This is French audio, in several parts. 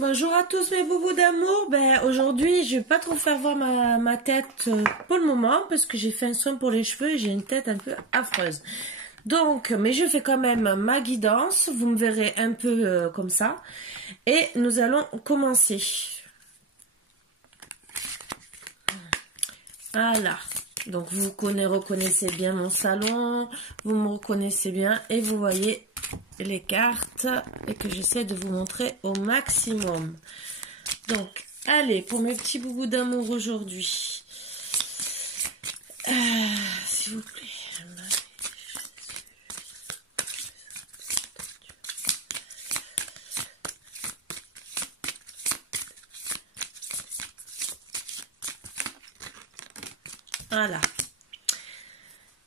Bonjour à tous mes boubous d'amour. Aujourd'hui, je vais pas trop faire voir ma tête pour le moment parce que j'ai fait un soin pour les cheveux et j'ai une tête un peu affreuse. Donc, mais je fais quand même ma guidance. Vous me verrez un peu comme ça. Et nous allons commencer. Voilà. Donc, vous reconnaissez bien mon salon. Vous me reconnaissez bien et vous voyez les cartes et que j'essaie de vous montrer au maximum. Donc, allez, pour mes petits boubous d'amour aujourd'hui. S'il vous plaît. Voilà.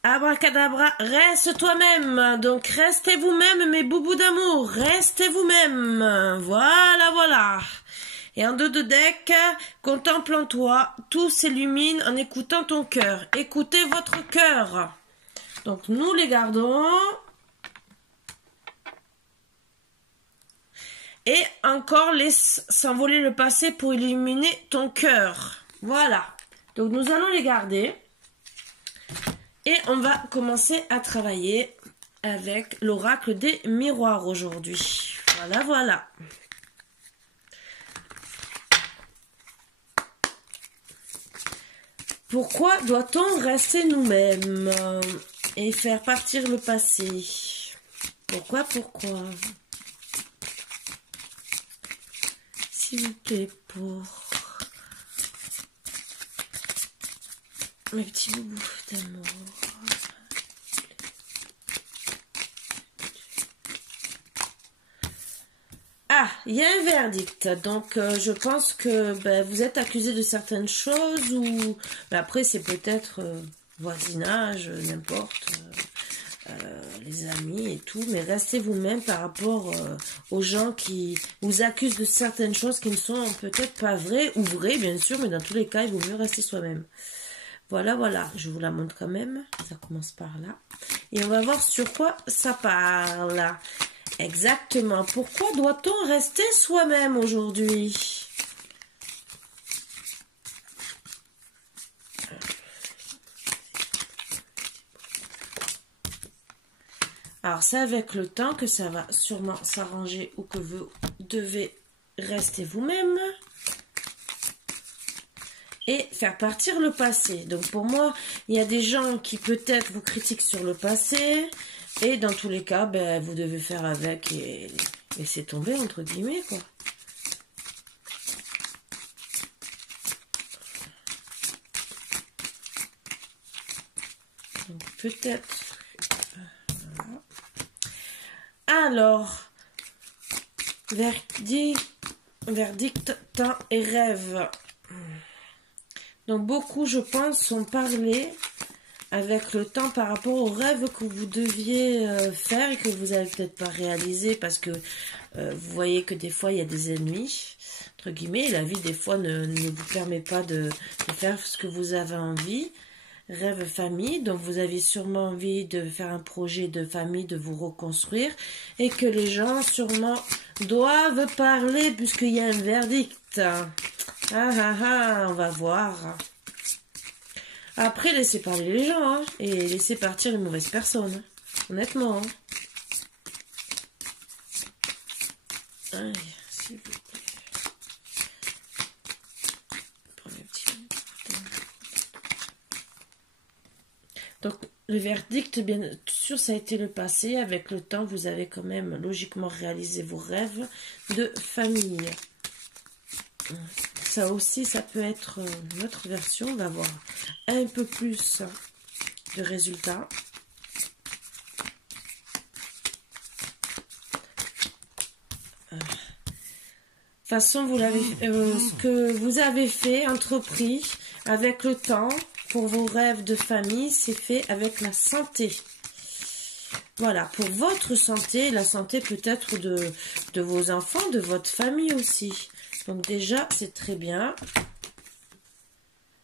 Abracadabra, reste toi-même. Donc, restez vous-même, mes boubous d'amour. Restez vous-même. Voilà, voilà. Et en dos de deck, contemplant-toi, tout s'illumine en écoutant ton cœur. Écoutez votre cœur. Donc, nous les gardons. Et encore, laisse s'envoler le passé pour illuminer ton cœur. Voilà. Donc, nous allons les garder. Et on va commencer à travailler avec l'oracle des miroirs aujourd'hui. Voilà, voilà. Pourquoi doit-on rester nous-mêmes et faire partir le passé? Pourquoi? S'il vous plaît, pour mes petits boubous d'amour. Ah, il y a un verdict. Donc, je pense que vous êtes accusé de certaines choses ou... Mais après, c'est peut-être voisinage, n'importe, les amis et tout. Mais restez vous-même par rapport aux gens qui vous accusent de certaines choses qui ne sont peut-être pas vraies ou vraies, bien sûr. Mais dans tous les cas, il vaut mieux rester soi-même. Voilà, voilà. Je vous la montre quand même. Ça commence par là. Et on va voir sur quoi ça parle. Exactement. Pourquoi doit-on rester soi-même aujourd'hui? Alors, c'est avec le temps que ça va sûrement s'arranger ou que vous devez rester vous-même et faire partir le passé. Donc, pour moi, il y a des gens qui peut-être vous critiquent sur le passé. Et dans tous les cas, vous devez faire avec et laisser tomber, entre guillemets, quoi. Donc, peut-être... Voilà. Alors, verdict, temps et rêve. Donc, beaucoup, je pense, sont parlés avec le temps par rapport aux rêves que vous deviez faire et que vous n'avez peut-être pas réalisé parce que vous voyez que des fois il y a des ennemis, entre guillemets, et la vie des fois ne vous permet pas de faire ce que vous avez envie. Rêve famille, donc vous avez sûrement envie de faire un projet de famille, de vous reconstruire et que les gens sûrement doivent parler puisqu'il y a un verdict. On va voir. Après, laissez parler les gens, hein, et laissez partir les mauvaises personnes, hein, honnêtement. Hein. Allez, s'il vous plaît. Donc, le verdict, bien sûr, ça a été le passé. Avec le temps, vous avez quand même logiquement réalisé vos rêves de famille. Ça aussi, ça peut être notre version. On va voir un peu plus de résultats. De toute façon, vous l'avez, ce que vous avez fait, entrepris avec le temps pour vos rêves de famille, c'est fait avec la santé. Voilà, pour votre santé, la santé peut-être de vos enfants, de votre famille aussi. Donc déjà, c'est très bien.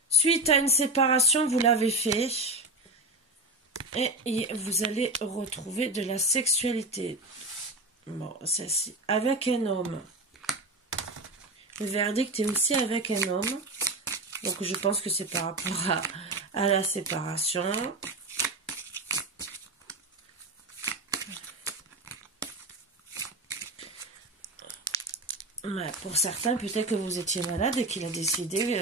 Suite à une séparation, vous l'avez fait. Et vous allez retrouver de la sexualité. Bon, celle-ci. Avec un homme. Le verdict est aussi avec un homme. Donc je pense que c'est par rapport à la séparation. Ouais, pour certains, peut-être que vous étiez malade et qu'il a décidé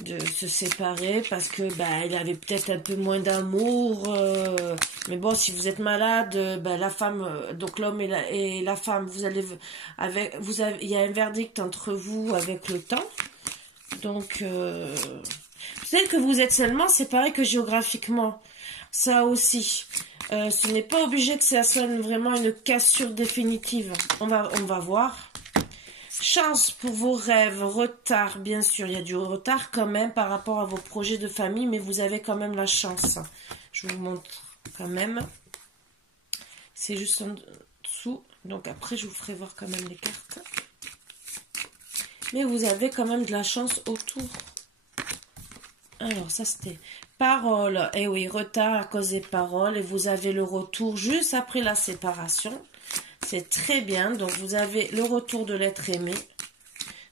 de se séparer parce que il avait peut-être un peu moins d'amour. Mais bon, si vous êtes malade, la femme, donc l'homme et la femme, il y a un verdict entre vous avec le temps. Donc peut-être que vous êtes seulement séparés que géographiquement. Ça aussi. Ce n'est pas obligé que ça soit vraiment une cassure définitive. On va voir. Chance pour vos rêves, retard, bien sûr. Il y a du retard quand même par rapport à vos projets de famille, mais vous avez quand même la chance. Je vous montre quand même. C'est juste en dessous. Donc après, je vous ferai voir quand même les cartes. Mais vous avez quand même de la chance autour. Alors, ça c'était parole. Et oui, retard à cause des paroles. Et vous avez le retour juste après la séparation. C'est très bien. Donc, vous avez le retour de l'être aimé.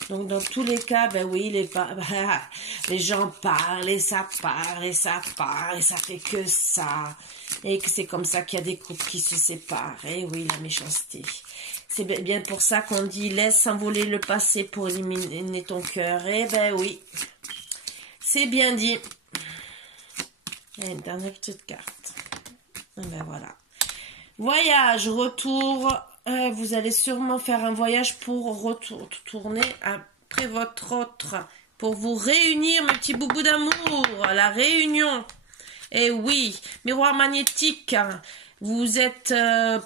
Donc, dans tous les cas, oui, les gens parlent et ça parle et ça parle et ça fait que ça. Et que c'est comme ça qu'il y a des couples qui se séparent. Et oui, la méchanceté. C'est bien pour ça qu'on dit laisse s'envoler le passé pour éliminer ton cœur. Eh oui. C'est bien dit. Il y a une dernière petite carte. Et voilà. Voyage, retour. Vous allez sûrement faire un voyage pour retourner après votre autre. Pour vous réunir, mes petits boubous d'amour. La réunion. Et oui, miroir magnétique. Vous êtes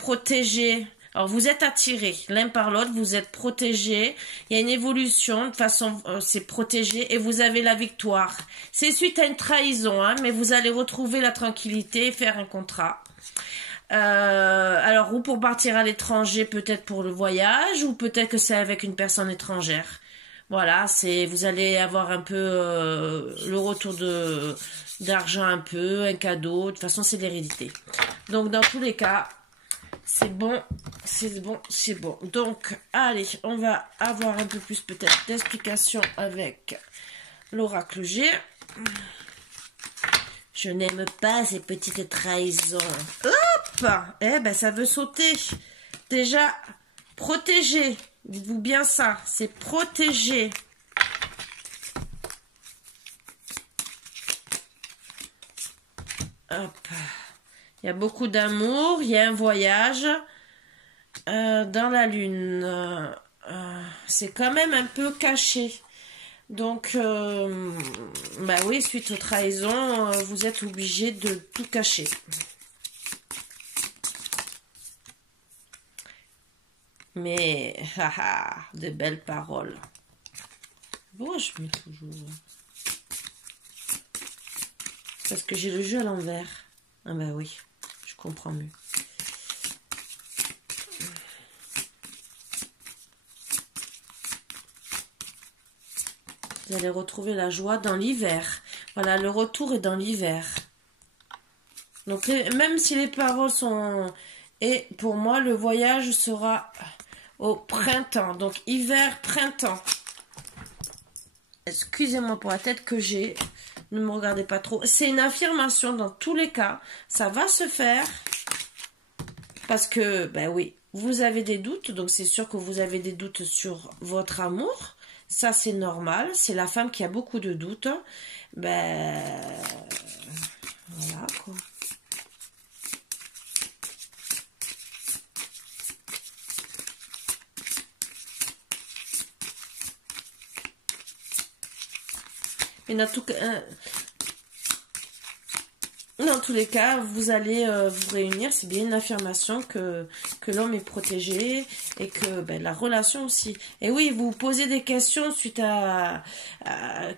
protégés. Alors, vous êtes attirés l'un par l'autre, vous êtes protégés. Il y a une évolution, de toute façon, c'est protégé et vous avez la victoire. C'est suite à une trahison, mais vous allez retrouver la tranquillité et faire un contrat. Alors, ou pour partir à l'étranger, peut-être pour le voyage, ou peut-être que c'est avec une personne étrangère. Voilà, vous allez avoir un peu le retour d'argent un peu, un cadeau. De toute façon, c'est l'hérédité. Donc, dans tous les cas... C'est bon, c'est bon, c'est bon. Donc, allez, on va avoir un peu plus peut-être d'explications avec l'oracle G. Je n'aime pas ces petites trahisons. Hop! Ça veut sauter. Déjà, protéger. Dites-vous bien ça, c'est protéger. Hop. Il y a beaucoup d'amour, il y a un voyage dans la lune. C'est quand même un peu caché. Donc, oui, suite aux trahisons, vous êtes obligé de tout cacher. Mais, de belles paroles. Bon, je mets toujours... Parce que j'ai le jeu à l'envers. Ah oui. Je comprends mieux. Vous allez retrouver la joie dans l'hiver. Voilà, le retour est dans l'hiver. Donc, même si les paroles sont... Et pour moi, le voyage sera au printemps. Donc, hiver, printemps. Excusez-moi pour la tête que j'ai. Ne me regardez pas trop. C'est une affirmation dans tous les cas. Ça va se faire. Parce que, oui, vous avez des doutes. Donc, c'est sûr que vous avez des doutes sur votre amour. Ça, c'est normal. C'est la femme qui a beaucoup de doutes. Voilà, quoi. Mais dans tous les cas, vous allez vous réunir. C'est bien une affirmation que l'homme est protégé et que la relation aussi. Et oui, vous vous posez des questions suite à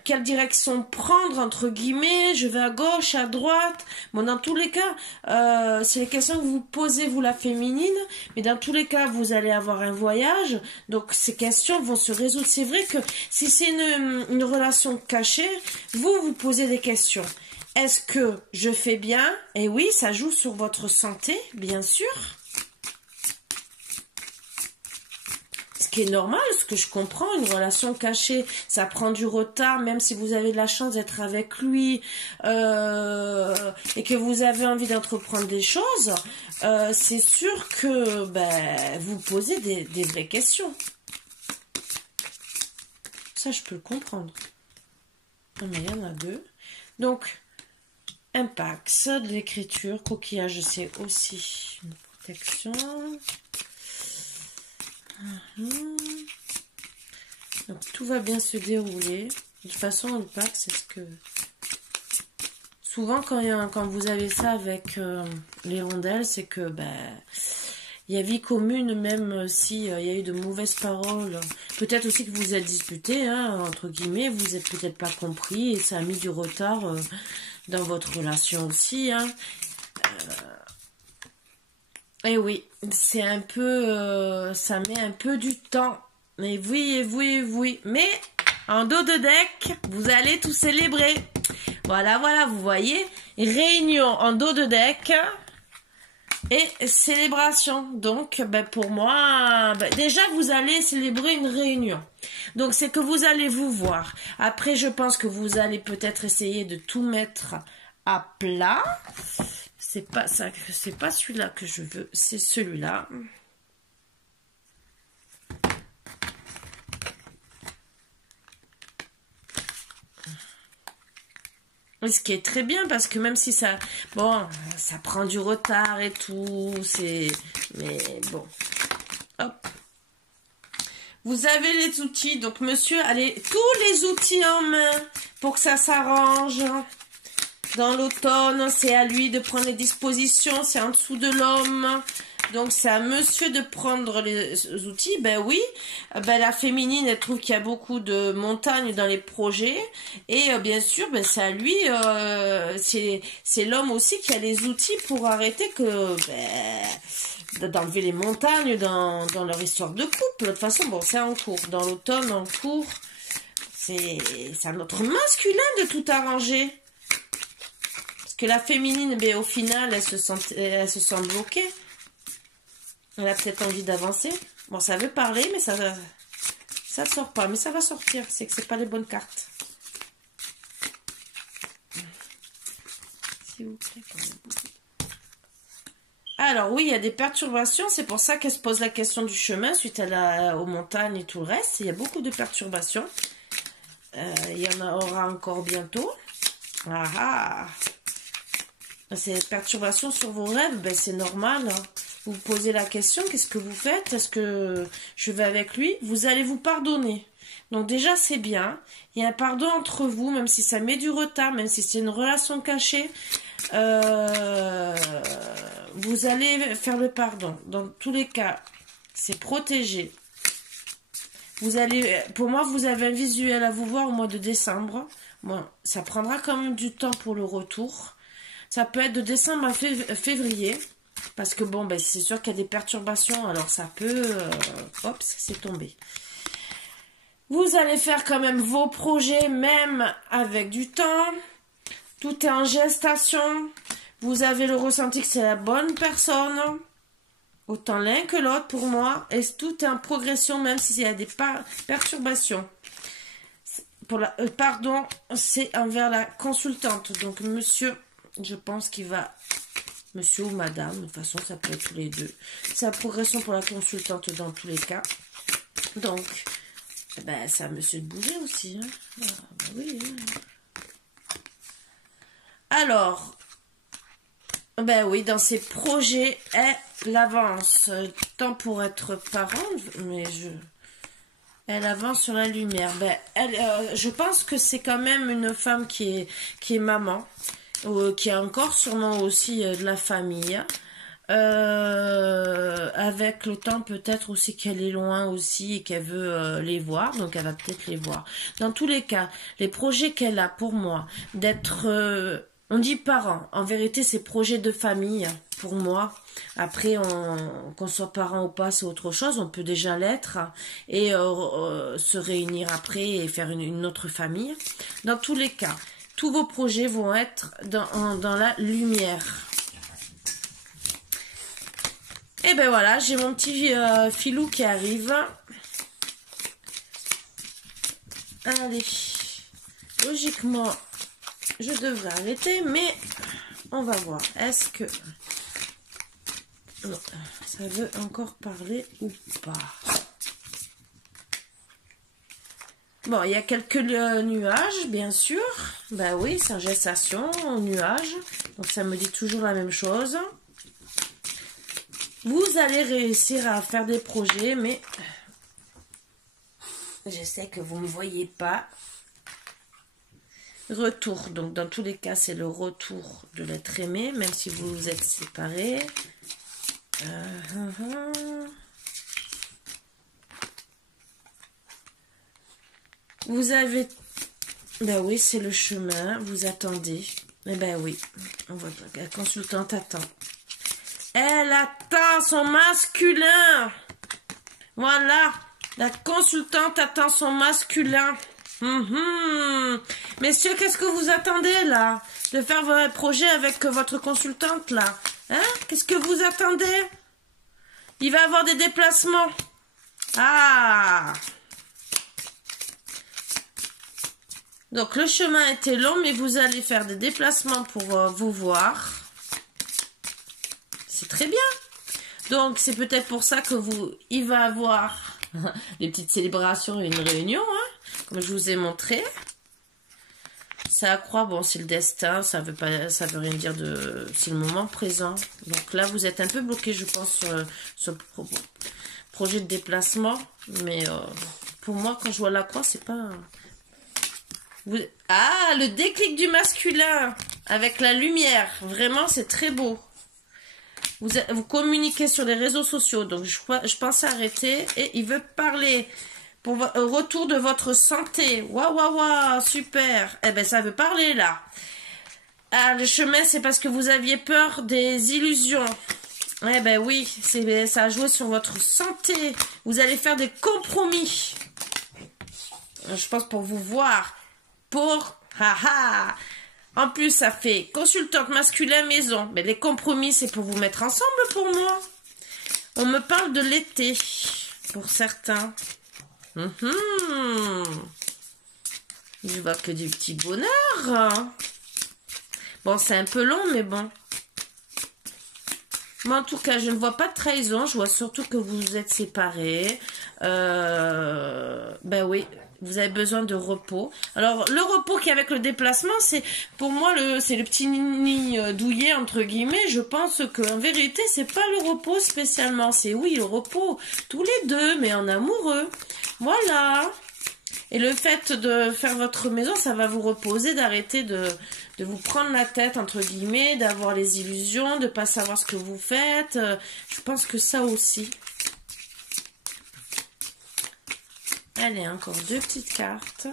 quelle direction prendre, entre guillemets. Je vais à gauche, à droite. Bon, dans tous les cas, c'est les questions que vous posez, vous la féminine. Mais dans tous les cas, vous allez avoir un voyage. Donc, ces questions vont se résoudre. C'est vrai que si c'est une relation cachée, vous posez des questions. Est-ce que je fais bien? Et oui, ça joue sur votre santé, bien sûr. qui est normal, ce que je comprends, une relation cachée, ça prend du retard, même si vous avez de la chance d'être avec lui et que vous avez envie d'entreprendre des choses, c'est sûr que vous posez des vraies questions. Ça, je peux le comprendre. Mais il y en a deux. Donc, Impax, de l'écriture, coquillage, c'est aussi une protection. Donc, tout va bien se dérouler. De toute façon, Impax, c'est ce que... Souvent, quand vous avez ça avec les rondelles, c'est que... il y a vie commune, même si il y a eu de mauvaises paroles. Peut-être aussi que vous êtes disputés, hein, entre guillemets, vous n'êtes peut-être pas compris et ça a mis du retard dans votre relation aussi. Hein. Et oui, c'est un peu, ça met un peu du temps. Mais oui. Mais en dos de deck, vous allez tout célébrer. Voilà, vous voyez, réunion en dos de deck. Et célébration. Donc, pour moi, déjà, vous allez célébrer une réunion. Donc, c'est que vous allez vous voir. Après, je pense que vous allez peut-être essayer de tout mettre à plat. C'est pas ça, c'est pas celui-là que je veux, c'est celui-là. Ce qui est très bien parce que même si ça... Bon, ça prend du retard et tout, c'est... Mais bon. Hop. Vous avez les outils. Donc, monsieur, allez, tous les outils en main pour que ça s'arrange. Dans l'automne, c'est à lui de prendre les dispositions. C'est en dessous de l'homme. Donc, c'est à monsieur de prendre les outils. Ben oui, la féminine, elle trouve qu'il y a beaucoup de montagnes dans les projets. Et bien sûr, c'est à lui, c'est l'homme aussi qui a les outils pour arrêter d'enlever les montagnes dans leur histoire de couple. De toute façon, bon, c'est en cours. Dans l'automne, en cours, c'est à notre masculin de tout arranger. Parce que la féminine, au final, elle se sent bloquée. Elle a peut-être envie d'avancer. Bon, ça veut parler, mais ça sort pas. Mais ça va sortir. C'est que c'est pas les bonnes cartes. S'il vous plaît, quand même. Alors, oui, il y a des perturbations. C'est pour ça qu'elle se pose la question du chemin suite aux montagnes et tout le reste. Il y a beaucoup de perturbations. Il y en aura encore bientôt. Ces perturbations sur vos rêves, c'est normal. Hein. Vous vous posez la question, qu'est-ce que vous faites? Est-ce que je vais avec lui? Vous allez vous pardonner. Donc déjà, c'est bien. Il y a un pardon entre vous, même si ça met du retard, même si c'est une relation cachée. Vous allez faire le pardon. Dans tous les cas, c'est protégé. Pour moi, vous avez un visuel à vous voir au mois de décembre. Bon, ça prendra quand même du temps pour le retour. Ça peut être de décembre à février. Parce que bon, c'est sûr qu'il y a des perturbations. Alors ça peut... hop, c'est tombé. Vous allez faire quand même vos projets, même avec du temps. Tout est en gestation. Vous avez le ressenti que c'est la bonne personne. Autant l'un que l'autre pour moi. Et tout est en progression, même s'il y a des perturbations. Pardon, c'est envers la consultante. Donc, monsieur, je pense qu'il va... Monsieur ou madame, de toute façon, ça peut être tous les deux. C'est la progression pour la consultante dans tous les cas. Donc, c'est à monsieur de bouger aussi. Hein. Oui. Alors, oui, dans ses projets, elle avance. Tant pour être parent, mais elle avance sur la lumière. Je pense que c'est quand même une femme qui est maman. Qui a encore sûrement aussi de la famille. Avec le temps, peut-être aussi qu'elle est loin aussi et qu'elle veut les voir. Donc, elle va peut-être les voir. Dans tous les cas, les projets qu'elle a pour moi, d'être... on dit parent. En vérité, c'est projet de famille pour moi. Après, qu'on soit parent ou pas, c'est autre chose. On peut déjà l'être et se réunir après et faire une autre famille. Dans tous les cas, tous vos projets vont être dans la lumière. Et voilà, j'ai mon petit filou qui arrive. Allez. Logiquement, je devrais arrêter, mais on va voir. Est-ce que non, ça veut encore parler ou pas? Bon, il y a quelques nuages, bien sûr. Ben oui, c'est en gestation, en nuages. Donc, ça me dit toujours la même chose. Vous allez réussir à faire des projets, mais je sais que vous ne me voyez pas. Retour. Donc, dans tous les cas, c'est le retour de l'être aimé, même si vous vous êtes séparés. Vous avez... Ben oui, c'est le chemin. Vous attendez. Eh ben oui. La consultante attend. Elle attend son masculin. Voilà. La consultante attend son masculin. Messieurs, qu'est-ce que vous attendez là? De faire vos projets avec votre consultante là? Hein? Qu'est-ce que vous attendez? Il va avoir des déplacements. Ah! Donc, le chemin était long, mais vous allez faire des déplacements pour vous voir. C'est très bien. Donc, c'est peut-être pour ça que il va avoir des petites célébrations et une réunion, hein, comme je vous ai montré. Ça accroît, bon, c'est le destin, ça veut rien dire de... C'est le moment présent. Donc là, vous êtes un peu bloqué, je pense, sur le projet de déplacement. Mais pour moi, quand je vois la croix, c'est pas... Ah, le déclic du masculin avec la lumière. Vraiment, c'est très beau. Vous communiquez sur les réseaux sociaux. Donc, je pense arrêter. Et il veut parler pour retour de votre santé. Waouh, waouh, waouh, super. Eh bien, ça veut parler là. Ah, le chemin, c'est parce que vous aviez peur des illusions. Eh ben oui, ça a joué sur votre santé. Vous allez faire des compromis. Je pense pour vous voir. En plus, ça fait consultante masculin maison. Mais les compromis, c'est pour vous mettre ensemble pour moi. On me parle de l'été, pour certains. Je vois que du petit bonheur. Bon, c'est un peu long, mais bon. Mais en tout cas, je ne vois pas de trahison. Je vois surtout que vous vous êtes séparés. Ben oui. Vous avez besoin de repos. Alors, le repos qui est avec le déplacement, c'est pour moi, c'est le petit nid douillet, entre guillemets. Je pense qu'en vérité, c'est pas le repos spécialement. C'est oui, le repos, tous les deux, mais en amoureux. Voilà. Et le fait de faire votre maison, ça va vous reposer, d'arrêter de vous prendre la tête, entre guillemets, d'avoir les illusions, de pas savoir ce que vous faites. Je pense que ça aussi. Allez, encore deux petites cartes.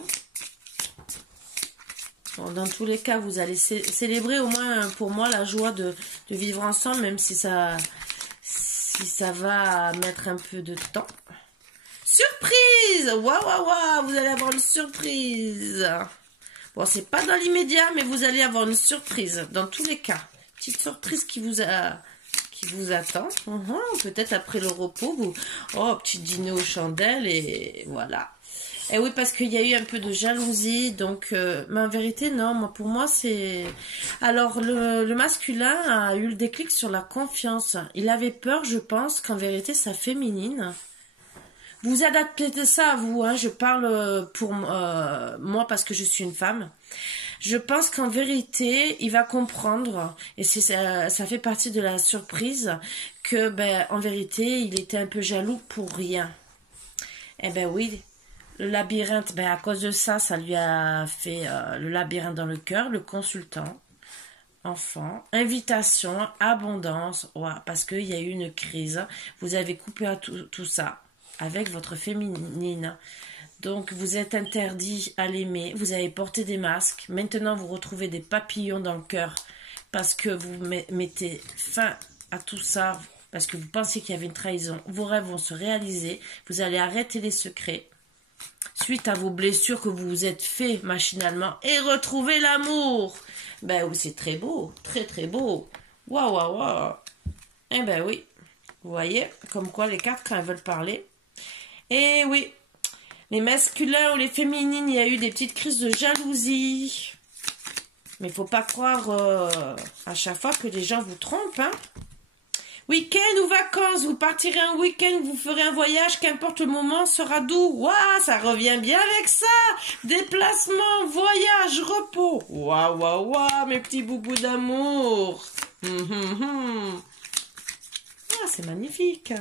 Bon, dans tous les cas, vous allez célébrer au moins pour moi la joie de vivre ensemble, même si ça va mettre un peu de temps. Surprise! Waouh, waouh, waouh! Vous allez avoir une surprise. Bon, c'est pas dans l'immédiat, mais vous allez avoir une surprise. Dans tous les cas. Petite surprise qui vous attend. Peut-être après le repos, petit dîner aux chandelles et voilà. Et oui, parce qu'il y a eu un peu de jalousie, donc, mais en vérité, non, pour moi, c'est... Alors, le masculin a eu le déclic sur la confiance. Il avait peur, je pense, qu'en vérité, sa féminine... Vous adaptez ça à vous, hein, je parle pour moi parce que je suis une femme. Je pense qu'en vérité, il va comprendre, et ça fait partie de la surprise, que en vérité, il était un peu jaloux pour rien. Eh ben oui, le labyrinthe, à cause de ça, ça lui a fait le labyrinthe dans le cœur, le consultant, enfant, invitation, abondance, parce qu'il y a eu une crise, vous avez coupé à tout ça. Avec votre féminine. Donc, vous êtes interdit à l'aimer. Vous avez porté des masques. Maintenant, vous retrouvez des papillons dans le cœur parce que vous mettez fin à tout ça, parce que vous pensiez qu'il y avait une trahison. Vos rêves vont se réaliser. Vous allez arrêter les secrets suite à vos blessures que vous vous êtes fait machinalement et retrouver l'amour. Ben oui, c'est très beau. Très, très beau. Waouh, waouh, waouh. Eh ben oui. Vous voyez, comme quoi les cartes, quand elles veulent parler... Et oui, Les masculins ou les féminines, il y a eu des petites crises de jalousie. Mais il faut pas croire à chaque fois que les gens vous trompent, hein. Week-end ou vacances, vous partirez un week-end, vous ferez un voyage, qu'importe le moment, sera doux. Waouh, ça revient bien avec ça. Déplacement, voyage, repos. Waouh, waouh, waouh, mes petits boubous d'amour. Ah, c'est magnifique.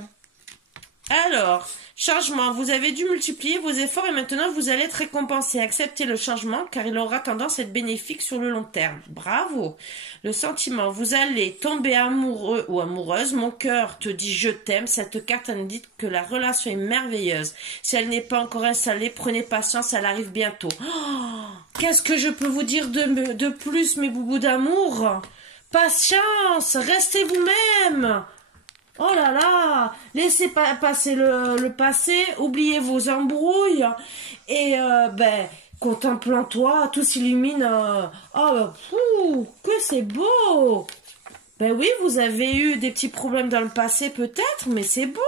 Alors, changement, vous avez dû multiplier vos efforts et maintenant vous allez être récompensé. Acceptez le changement car il aura tendance à être bénéfique sur le long terme. Bravo. Le sentiment, vous allez tomber amoureux ou amoureuse. Mon cœur te dit je t'aime. Cette carte indique que la relation est merveilleuse. Si elle n'est pas encore installée, prenez patience, elle arrive bientôt. Oh, qu'est-ce que je peux vous dire de plus, mes boubous d'amour? Patience, restez vous-même. Oh là là, laissez passer le passé, oubliez vos embrouilles et contemplant toi, tout s'illumine. Que c'est beau. Ben oui, vous avez eu des petits problèmes dans le passé peut-être, mais c'est beau.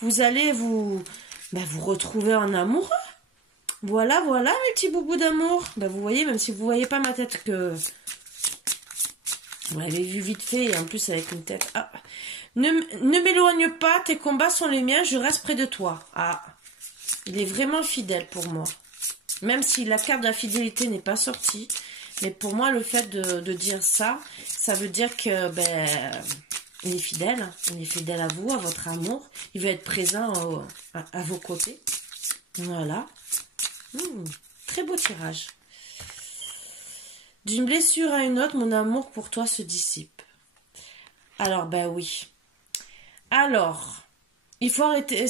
Vous allez vous retrouver en amoureux. Voilà, voilà mes petits boubous d'amour. Ben vous voyez, même si vous voyez pas ma tête que vous l'avez vu vite fait et en plus avec une tête. Ah. Ne m'éloigne pas, tes combats sont les miens, je reste près de toi. Ah, il est vraiment fidèle pour moi. Même si la carte de la fidélité n'est pas sortie. Mais pour moi, le fait de dire ça, ça veut dire que il est fidèle. Il est fidèle à vous, à votre amour. Il veut être présent à vos côtés. Voilà. Très beau tirage. D'une blessure à une autre, mon amour pour toi se dissipe. Alors, oui. Alors, il faut arrêter.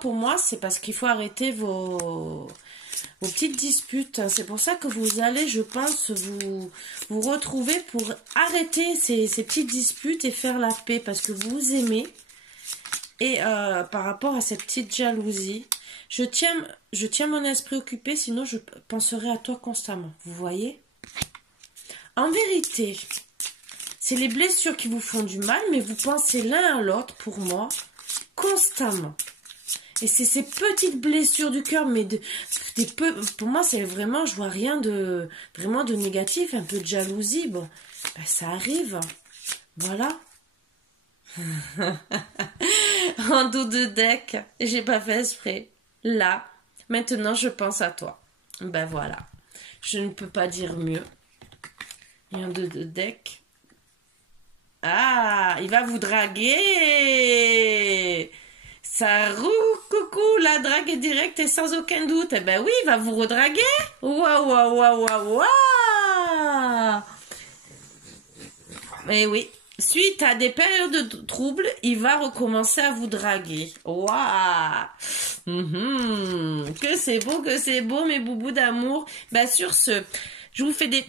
Pour moi, c'est parce qu'il faut arrêter vos petites disputes. C'est pour ça que vous allez, je pense, vous retrouver pour arrêter ces petites disputes et faire la paix. Parce que vous vous aimez. Et par rapport à cette petite jalousie, je tiens mon esprit occupé, sinon je penserai à toi constamment. Vous voyez? En vérité, c'est les blessures qui vous font du mal, mais vous pensez l'un à l'autre, pour moi, constamment. Et c'est ces petites blessures du cœur, mais pour moi, c'est vraiment, je vois rien de vraiment de négatif, un peu de jalousie. Bon, ça arrive. Voilà. En dos de deck, j'ai pas fait exprès. Là, maintenant, je pense à toi. Voilà. Je ne peux pas dire mieux. Et en dos de deck. Ah, il va vous draguer. Ça roule, coucou, la drague est directe et sans aucun doute. Oui, il va vous redraguer. Waouh, waouh, waouh, waouh, waouh. Mais oui, suite à des périodes de troubles, il va recommencer à vous draguer. Waouh. Que c'est beau, mes boubous d'amour. Sur ce, je vous fais des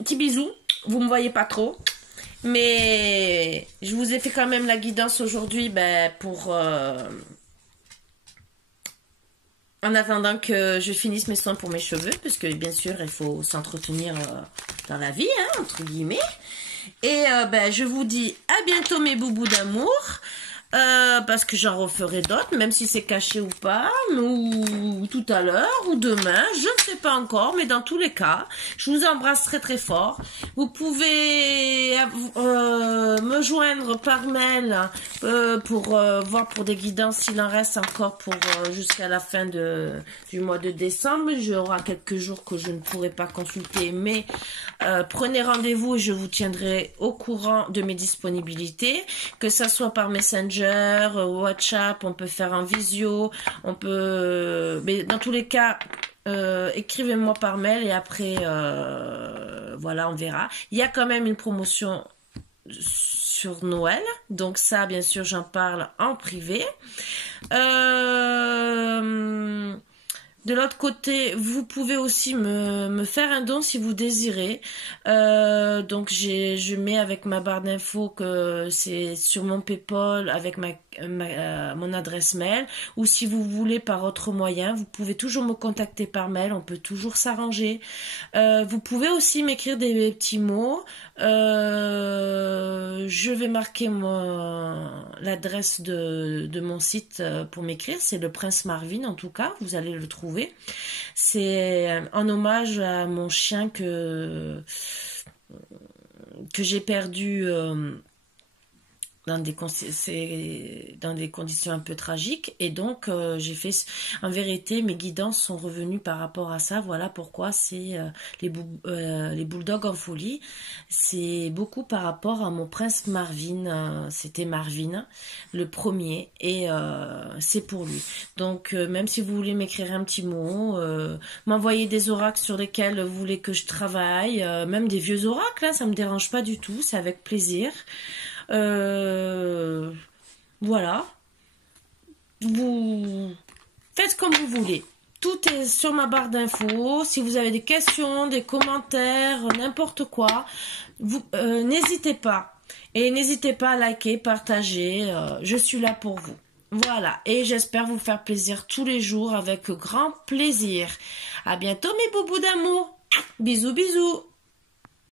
petits bisous. Vous me voyez pas trop. Mais je vous ai fait quand même la guidance aujourd'hui pour en attendant que je finisse mes soins pour mes cheveux, parce que bien sûr il faut s'entretenir dans la vie, hein, entre guillemets. Et je vous dis à bientôt mes boubous d'amour. Parce que j'en referai d'autres, même si c'est caché ou pas, ou tout à l'heure, ou demain, je ne sais pas encore, mais dans tous les cas, je vous embrasse très très fort. Vous pouvez me joindre par mail pour voir pour des guidances s'il en reste encore pour jusqu'à la fin du mois de décembre. Il y aura quelques jours que je ne pourrai pas consulter, mais prenez rendez-vous et je vous tiendrai au courant de mes disponibilités, que ça soit par Messenger, WhatsApp, on peut faire en visio, on peut, mais dans tous les cas, écrivez-moi par mail et après, voilà, on verra. Il y a quand même une promotion sur Noël, donc ça, bien sûr, j'en parle en privé. De l'autre côté, vous pouvez aussi me faire un don si vous désirez. Donc je mets avec ma barre d'infos que c'est sur mon PayPal mon adresse mail, ou si vous voulez par autre moyen, vous pouvez toujours me contacter par mail, on peut toujours s'arranger. Vous pouvez aussi m'écrire des petits mots. Je vais marquer l'adresse de mon site pour m'écrire, c'est le Prince Marvin en tout cas, vous allez le trouver. C'est en hommage à mon chien que j'ai perdu dans des conditions un peu tragiques, et donc j'ai fait, en vérité mes guidances sont revenues par rapport à ça. Voilà pourquoi c'est les bulldogs en folie, c'est beaucoup par rapport à mon prince Marvin. C'était Marvin le premier, et c'est pour lui. Donc même si vous voulez m'écrire un petit mot, m'envoyer des oracles sur lesquels vous voulez que je travaille, même des vieux oracles, hein, ça me dérange pas du tout, c'est avec plaisir. Voilà, vous faites comme vous voulez, tout est sur ma barre d'infos. Si vous avez des questions, des commentaires, n'importe quoi, vous n'hésitez pas, et n'hésitez pas à liker, partager, je suis là pour vous. Voilà, et j'espère vous faire plaisir tous les jours avec grand plaisir. À bientôt mes boubous d'amour, bisous bisous.